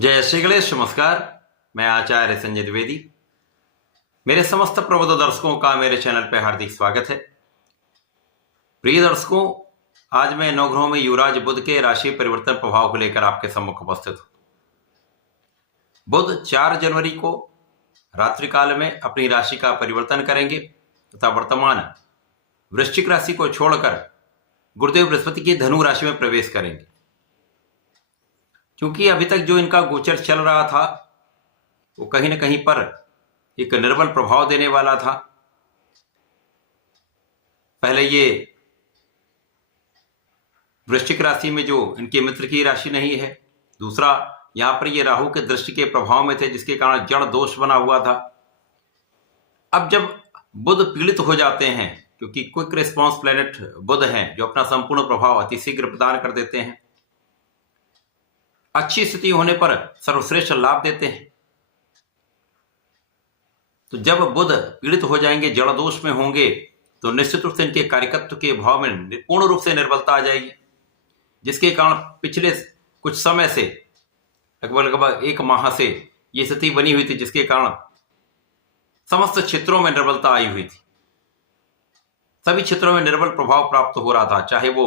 जय श्री गणेश। नमस्कार, मैं आचार्य संजय द्विवेदी। मेरे समस्त प्रबुद्ध दर्शकों का मेरे चैनल पर हार्दिक स्वागत है। प्रिय दर्शकों, आज मैं नवग्रहों में युवराज बुध के राशि परिवर्तन प्रभाव को लेकर आपके सम्मुख उपस्थित हूं। बुध 4 जनवरी को रात्रि काल में अपनी राशि का परिवर्तन करेंगे तथा वर्तमान वृश्चिक राशि को छोड़कर गुरुदेव बृहस्पति की धनु राशि में प्रवेश करेंगे। क्योंकि अभी तक जो इनका गोचर चल रहा था वो कहीं न कहीं पर एक निर्बल प्रभाव देने वाला था। पहले ये वृश्चिक राशि में जो इनके मित्र की राशि नहीं है, दूसरा यहां पर ये राहु के दृष्टि के प्रभाव में थे, जिसके कारण जड़ दोष बना हुआ था। अब जब बुध पीड़ित हो जाते हैं, क्योंकि क्विक रिस्पॉन्स प्लैनेट बुध हैं जो अपना संपूर्ण प्रभाव अतिशीघ्र प्रदान कर देते हैं, अच्छी स्थिति होने पर सर्वश्रेष्ठ लाभ देते हैं। तो जब बुध पीड़ित हो जाएंगे, जड़ दोष में होंगे, तो निश्चित रूप से इनके कार्यकत्व के भाव में पूर्ण रूप से निर्बलता आ जाएगी, जिसके कारण पिछले कुछ समय से लगभग 1 माह से ये स्थिति बनी हुई थी, जिसके कारण समस्त क्षेत्रों में निर्बलता आई हुई थी। सभी क्षेत्रों में निर्बल प्रभाव प्राप्त हो रहा था, चाहे वो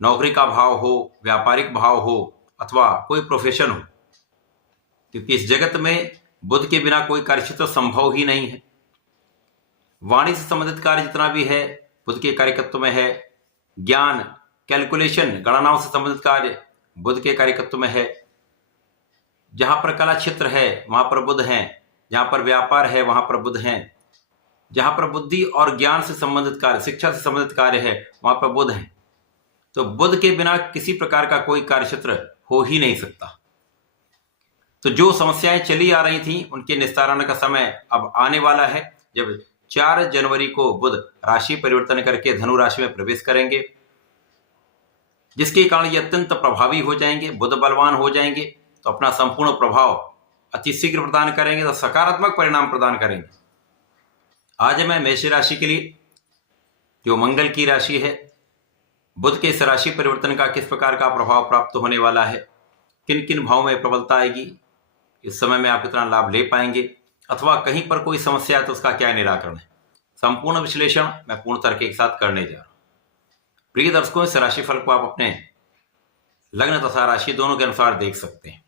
नौकरी का भाव हो, व्यापारिक भाव हो अथवा कोई प्रोफेशन हो, क्योंकि इस जगत में बुध के बिना कोई कार्यक्षेत्र संभव ही नहीं है। वाणी से संबंधित कार्य जितना भी है बुध के कार्यकत्व में है। ज्ञान, कैलकुलेशन, गणनाओं से संबंधित कार्य बुध के कार्यकत्व में है। जहां पर कला क्षेत्र है वहां पर बुध हैं, जहां पर व्यापार है वहां पर बुध हैं, जहां पर बुद्धि और ज्ञान से संबंधित कार्य, शिक्षा से संबंधित कार्य है वहां पर बुध हैं। तो बुध के बिना किसी प्रकार का कोई कार्यक्षेत्र हो ही नहीं सकता। तो जो समस्याएं चली आ रही थी उनके निस्तारण का समय अब आने वाला है, जब 4 जनवरी को बुध राशि परिवर्तन करके धनु राशि में प्रवेश करेंगे, जिसके कारण ये अत्यंत प्रभावी हो जाएंगे। बुध बलवान हो जाएंगे तो अपना संपूर्ण प्रभाव अतिशीघ्र प्रदान करेंगे, तो सकारात्मक परिणाम प्रदान करेंगे। आज मैं मेष राशि के लिए, जो मंगल की राशि है, बुध के इस राशि परिवर्तन का किस प्रकार का प्रभाव प्राप्त होने वाला है, किन किन भाव में प्रबलता आएगी, इस समय में आप कितना लाभ ले पाएंगे, अथवा कहीं पर कोई समस्या है तो उसका क्या निराकरण है, संपूर्ण विश्लेषण मैं पूर्ण तर्क के साथ करने जा रहा हूं। प्रिय दर्शकों, इस राशिफल को आप अपने लग्न तथा राशि दोनों के अनुसार देख सकते हैं।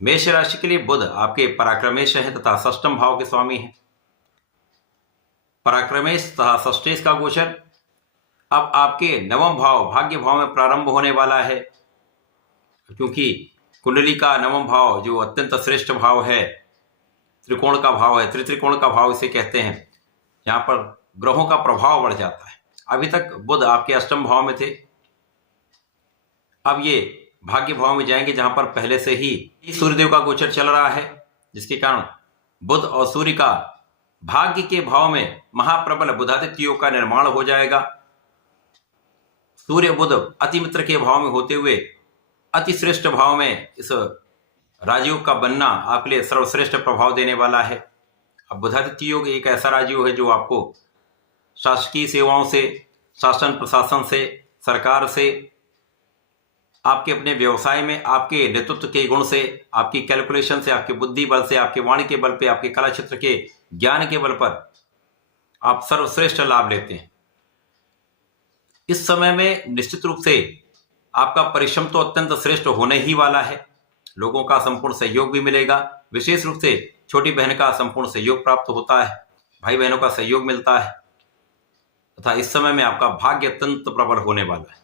मेष राशि के लिए बुध आपके पराक्रमेश हैं तथा षष्ठम भाव के स्वामी हैं। पराक्रमेश तथा षष्ठेश का गोचर अब आपके नवम भाव, भाग्य भाव में प्रारंभ होने वाला है, क्योंकि कुंडली का नवम भाव जो अत्यंत श्रेष्ठ भाव है, त्रिकोण का भाव है, त्रित्रिकोण का भाव इसे कहते हैं, यहाँ पर ग्रहों का प्रभाव बढ़ जाता है। अभी तक बुध आपके अष्टम भाव में थे, अब ये भाग्य भाव में जाएंगे, जहां पर पहले से ही सूर्यदेव का गोचर चल रहा है, जिसके कारण बुध और सूर्य का भाग्य के भाव में महाप्रबल बुधादित्य योग का निर्माण हो जाएगा। सूर्य बुध अति मित्र के भाव में होते हुए अति श्रेष्ठ भाव में इस राजयोग का बनना आपके लिए सर्वश्रेष्ठ प्रभाव देने वाला है। अब बुधादित्य योग एक ऐसा राजयोग है जो आपको शासकीय सेवाओं से, शासन प्रशासन से, सरकार से, आपके अपने व्यवसाय में आपके नेतृत्व के गुण से, आपकी कैलकुलेशन से, आपकी बुद्धि बल से, आपके वाणी के बल पे, आपके कला क्षेत्र के ज्ञान के बल पर आप सर्वश्रेष्ठ लाभ लेते हैं। इस समय में निश्चित रूप से आपका परिश्रम तो अत्यंत श्रेष्ठ होने ही वाला है। लोगों का संपूर्ण सहयोग भी मिलेगा, विशेष रूप से छोटी बहन का संपूर्ण सहयोग प्राप्त होता है, भाई बहनों का सहयोग मिलता है, तथा इस समय में आपका भाग्य अत्यंत प्रबल होने वाला है,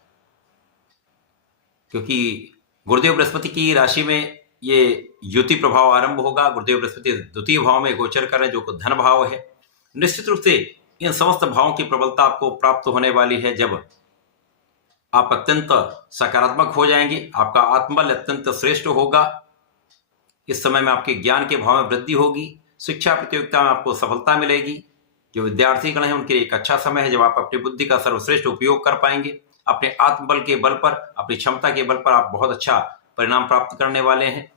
क्योंकि गुरुदेव बृहस्पति की राशि में ये युति प्रभाव आरंभ होगा। गुरुदेव बृहस्पति द्वितीय भाव में गोचर कर रहे हैं, जो धन भाव है। निश्चित रूप से इन समस्त भावों की प्रबलता आपको प्राप्त होने वाली है, जब आप अत्यंत सकारात्मक हो जाएंगे, आपका आत्मबल अत्यंत श्रेष्ठ होगा। इस समय में आपके ज्ञान के भाव में वृद्धि होगी, शिक्षा प्रतियोगिता में आपको सफलता मिलेगी। जो विद्यार्थी गण हैं उनके लिए एक अच्छा समय है, जब आप अपनी बुद्धि का सर्वश्रेष्ठ उपयोग कर पाएंगे। अपने आत्मबल के बल पर, अपनी क्षमता के बल पर आप बहुत अच्छा परिणाम प्राप्त करने वाले हैं।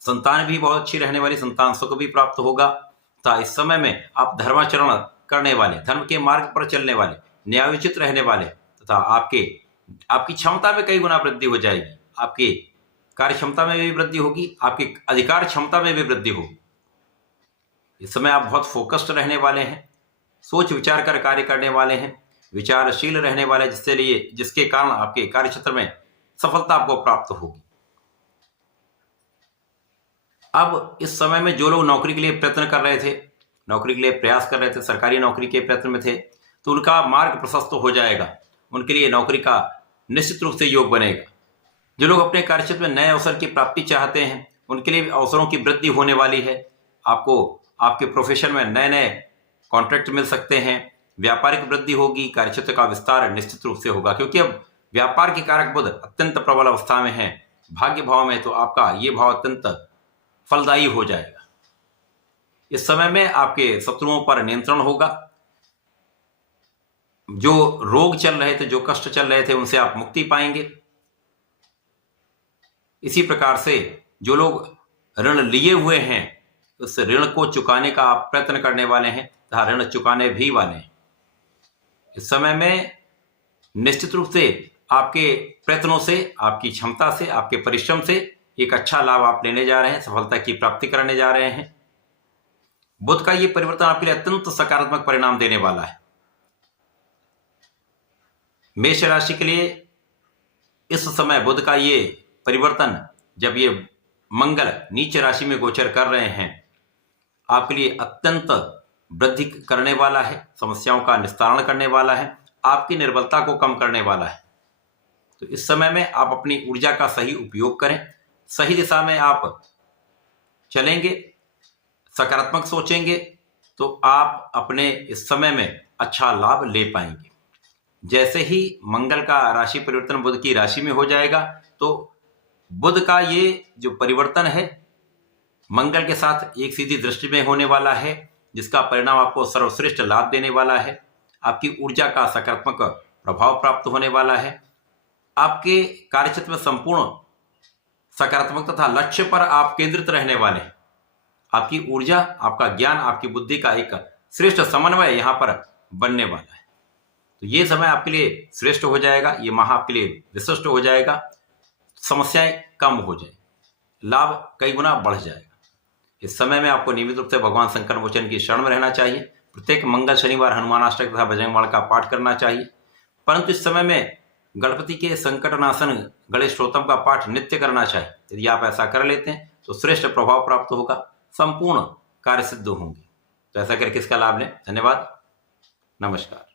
संतान भी बहुत अच्छी रहने वाली, संतान सुख भी प्राप्त होगा। तथा इस समय में आप धर्माचरण करने वाले, धर्म के मार्ग पर चलने वाले, न्यायोचित रहने वाले तथा आपकी क्षमता में कई गुना वृद्धि हो जाएगी। आपके कार्य क्षमता में भी वृद्धि होगी, आपकी अधिकार क्षमता में भी वृद्धि होगी। इस समय आप बहुत फोकस्ड रहने वाले हैं, सोच विचार कर कार्य करने वाले हैं, विचारशील रहने वाले, जिसके कारण आपके कार्य क्षेत्र में सफलता आपको प्राप्त होगी। अब इस समय में जो लोग नौकरी के लिए प्रयत्न कर रहे थे, नौकरी के लिए प्रयास कर रहे थे, सरकारी नौकरी के प्रयत्न में थे, तो उनका मार्ग प्रशस्त हो जाएगा, उनके लिए नौकरी का निश्चित रूप से योग बनेगा। जो लोग अपने कार्यक्षेत्र में नए अवसर की प्राप्ति चाहते हैं, उनके लिए अवसरों की वृद्धि होने वाली है। आपको आपके प्रोफेशन में नए नए कॉन्ट्रैक्ट मिल सकते हैं, व्यापारिक वृद्धि होगी, कार्यक्षेत्र का विस्तार निश्चित रूप से होगा, क्योंकि अब व्यापार के कारक बुध अत्यंत प्रबल अवस्था में है, भाग्य भाव में, तो आपका ये भाव अत्यंत फलदायी हो जाएगा। इस समय में आपके शत्रुओं पर नियंत्रण होगा, जो रोग चल रहे थे, जो कष्ट चल रहे थे, उनसे आप मुक्ति पाएंगे। इसी प्रकार से जो लोग ऋण लिए हुए हैं, उस ऋण को चुकाने का आप प्रयत्न करने वाले हैं तथा ऋण चुकाने भी वाले हैं। इस समय में निश्चित रूप से आपके प्रयत्नों से, आपकी क्षमता से, आपके परिश्रम से एक अच्छा लाभ आप लेने जा रहे हैं, सफलता की प्राप्ति करने जा रहे हैं। बुध का ये परिवर्तन आपके लिए अत्यंत सकारात्मक परिणाम देने वाला है। मेष राशि के लिए इस समय बुध का ये परिवर्तन, जब ये मंगल नीच राशि में गोचर कर रहे हैं, आपके लिए अत्यंत वृद्धि करने वाला है, समस्याओं का निस्तारण करने वाला है, आपकी निर्बलता को कम करने वाला है। तो इस समय में आप अपनी ऊर्जा का सही उपयोग करें, सही दिशा में आप चलेंगे, सकारात्मक सोचेंगे, तो आप अपने इस समय में अच्छा लाभ ले पाएंगे। जैसे ही मंगल का राशि परिवर्तन बुध की राशि में हो जाएगा, तो बुध का ये जो परिवर्तन है मंगल के साथ एक सीधी दृष्टि में होने वाला है, जिसका परिणाम आपको सर्वश्रेष्ठ लाभ देने वाला है। आपकी ऊर्जा का सकारात्मक प्रभाव प्राप्त होने वाला है। आपके कार्यक्षेत्र में संपूर्ण सकारात्मक तथा लक्ष्य पर आप केंद्रित रहने वाले हैं। आपकी ऊर्जा, आपका ज्ञान, आपकी बुद्धि का एक श्रेष्ठ समन्वय यहाँ पर बनने वाला है। तो ये समय आपके लिए श्रेष्ठ हो जाएगा, ये माह आपके लिए विशिष्ट हो जाएगा, समस्याएं कम हो जाए, लाभ कई गुना बढ़ जाएगा। इस समय में आपको नियमित रूप से भगवान शंकर मोचन की शरण में रहना चाहिए। प्रत्येक मंगल शनिवार हनुमानाष्टक तथा बजरंग बाण का पाठ करना चाहिए। परंतु इस समय में गणपति के संकटनाशन गणेश स्तोत्रम का पाठ नित्य करना चाहिए। यदि आप ऐसा कर लेते हैं तो श्रेष्ठ प्रभाव प्राप्त होगा, संपूर्ण कार्य सिद्ध होंगे। तो ऐसा करके इसका लाभ लें। धन्यवाद, नमस्कार।